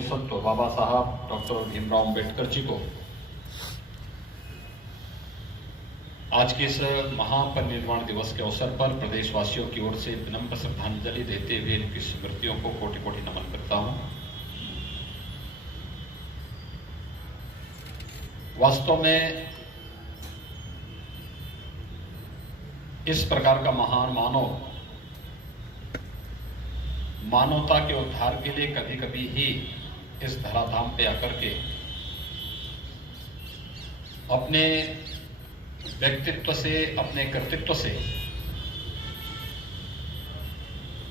बोधिसत्व बाबा साहब डॉक्टर भीमराव अंबेडकर जी को आज के इस महापरिनिर्वाण दिवस के अवसर पर प्रदेशवासियों की ओर से विनम्र श्रद्धांजलि देते हुए इनकी स्मृतियों को कोटि कोटि नमन करता हूं। वास्तव में इस प्रकार का महान मानवता के उद्धार के लिए कभी कभी ही इस धराधाम पे आकर के अपने व्यक्तित्व से, अपने कर्तृत्व से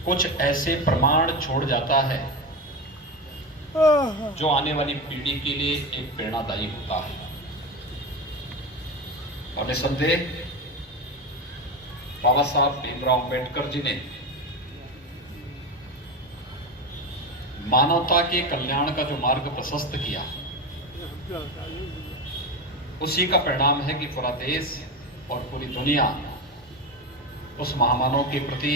कुछ ऐसे प्रमाण छोड़ जाता है जो आने वाली पीढ़ी के लिए एक प्रेरणादायी होता है। और निसंदेह बाबा साहब भीमराव अंबेडकर जी ने मानवता के कल्याण का जो मार्ग प्रशस्त किया, उसी का परिणाम है कि पूरा देश और पूरी दुनिया उस महामानव के प्रति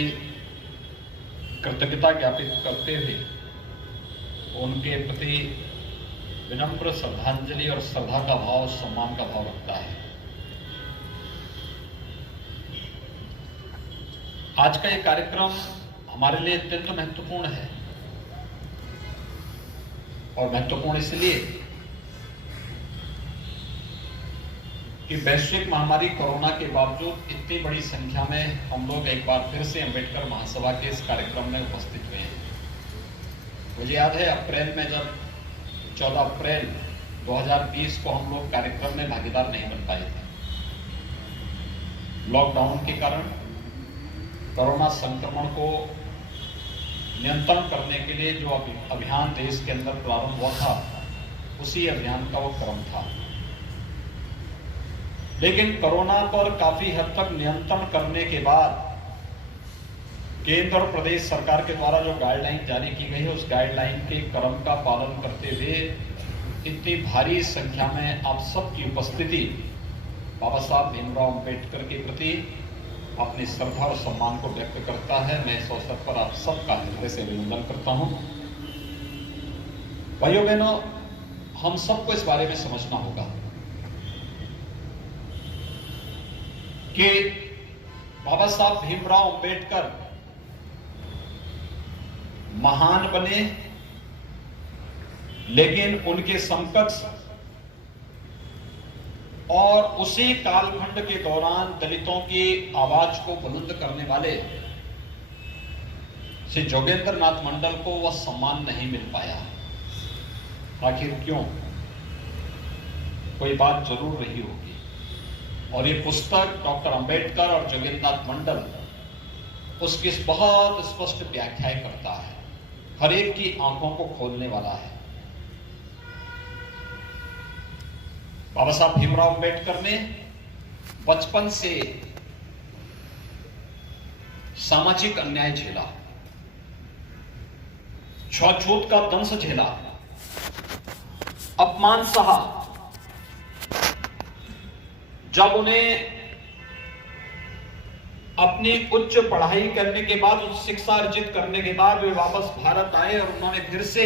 कृतज्ञता ज्ञापित करते हुए उनके प्रति विनम्र श्रद्धांजलि और श्रद्धा का भाव, सम्मान का भाव रखता है। आज का ये कार्यक्रम हमारे लिए अत्यंत महत्वपूर्ण है और महत्वपूर्ण इसलिए कि वैश्विक महामारी कोरोना के बावजूद इतनी बड़ी संख्या में हम लोग एक बार फिर से अंबेडकर महासभा के इस कार्यक्रम में उपस्थित हुए हैं। मुझे याद है अप्रैल में जब 14 अप्रैल 2020 को हम लोग कार्यक्रम में भागीदार नहीं बन पाए थे। लॉकडाउन के कारण कोरोना संक्रमण को नियंत्रण करने के लिए जो अभियान देश के अंदर प्रारंभ हुआ था, उसी अभियान का वो क्रम था। लेकिन कोरोना पर काफी हद तक नियंत्रण करने के बाद केंद्र और प्रदेश सरकार के द्वारा जो गाइडलाइन जारी की गई है, उस गाइडलाइन के क्रम का पालन करते हुए इतनी भारी संख्या में आप सबकी उपस्थिति बाबा साहब भीमराव अंबेडकर के प्रति अपनी श्रद्धा और सम्मान को व्यक्त करता है। मैं इस अवसर पर आप सबका हृदय से अभिनंदन करता हूं। भाइयों बहनों, हम सबको इस बारे में समझना होगा कि बाबा साहब भीमराव अंबेडकर महान बने, लेकिन उनके समकक्ष और उसी कालखंड के दौरान दलितों की आवाज को बुलंद करने वाले श्री जोगेंद्र नाथ मंडल को वह सम्मान नहीं मिल पाया। आखिर क्यों? कोई बात जरूर रही होगी। और ये पुस्तक डॉक्टर अंबेडकर और जोगेंद्र नाथ मंडल उसकी बहुत स्पष्ट व्याख्याएं करता है, हर एक की आंखों को खोलने वाला है। बाबा साहब भीमराव अंबेडकर ने बचपन से सामाजिक अन्याय झेला, छूत का दंश झेला, अपमान सहा। जब उन्हें अपनी उच्च पढ़ाई करने के बाद, उच्च शिक्षा अर्जित करने के बाद वे वापस भारत आए और उन्होंने फिर से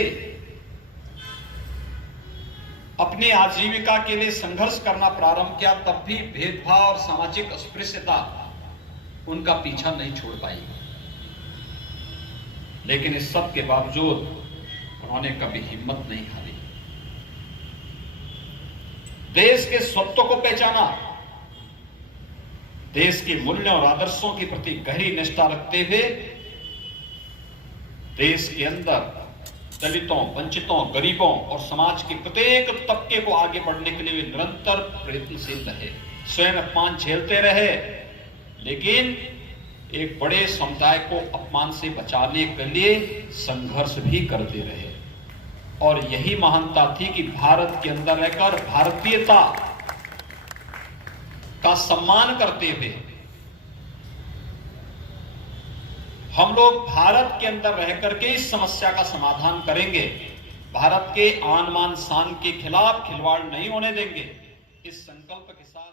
अपनी आजीविका के लिए संघर्ष करना प्रारंभ किया, तब भी भेदभाव और सामाजिक अस्पृश्यता उनका पीछा नहीं छोड़ पाई। लेकिन इस सब के बावजूद उन्होंने कभी हिम्मत नहीं हारी। देश के स्वत्व को पहचाना, देश के मूल्यों और आदर्शों के प्रति गहरी निष्ठा रखते हुए देश के अंदर दलितों, वंचितों, गरीबों और समाज के प्रत्येक तबके को आगे बढ़ने के लिए निरंतर प्रयत्नशील रहे। स्वयं अपमान झेलते रहे, लेकिन एक बड़े समुदाय को अपमान से बचाने के लिए संघर्ष भी करते रहे। और यही महानता थी कि भारत के अंदर रहकर भारतीयता का सम्मान करते हुए हम लोग भारत के अंदर रहकर के इस समस्या का समाधान करेंगे। भारत के आन मान शान के खिलाफ खिलवाड़ नहीं होने देंगे। इस संकल्प के साथ